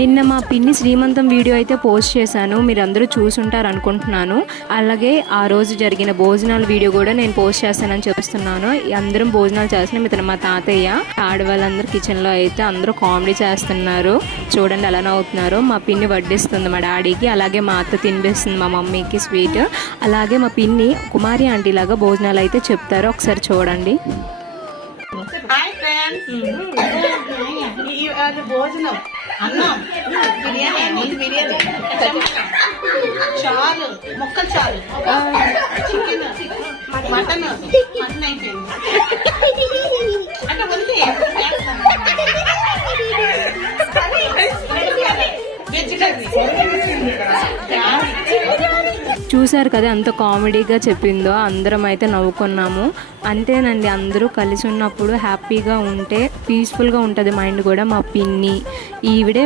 నిన్న మా పిన్ని శ్రీమంతం వీడియో అయితే పోస్ట్ చేశాను, మీరందరూ చూసుంటారు అనుకుంటున్నాను. అలాగే ఆ రోజు జరిగిన భోజనాల వీడియో కూడా నేను పోస్ట్ చేస్తానని చెప్తున్నాను. అందరం భోజనాలు చేస్తున్నాం. ఇతను మా తాతయ్య. ఆడవాళ్ళందరూ కిచెన్లో అయితే అందరూ కామెడీ చేస్తున్నారు. చూడండి ఎలా నవ్వుతున్నారు. మా పిన్ని వడ్డిస్తుంది మా డాడీకి, అలాగే మా అత్త తినిపిస్తుంది మా మమ్మీకి స్వీట్. అలాగే మా పిన్ని కుమారి ఆంటీ లాగా భోజనాలు అయితే చెప్తారు, ఒకసారి చూడండి. హాయ్ ఫ్రెండ్స్, ఇది భోజనం అన్నం బిర్యానీ, ముందు బిర్యానీ, చారు, ముక్కలు చారు, చికెన్, మటన్ అయిపోయింది అంటే ఉంది వెజ్ కర్రీ. చూశారు కదా ఎంత కామెడీగా చెప్పిందో. అందరం అయితే నవ్వుకున్నాము. అంతేనండి, అందరూ కలిసి ఉన్నప్పుడు హ్యాపీగా ఉంటే పీస్ఫుల్గా ఉంటుంది మైండ్ కూడా. మా పిన్ని ఈవిడే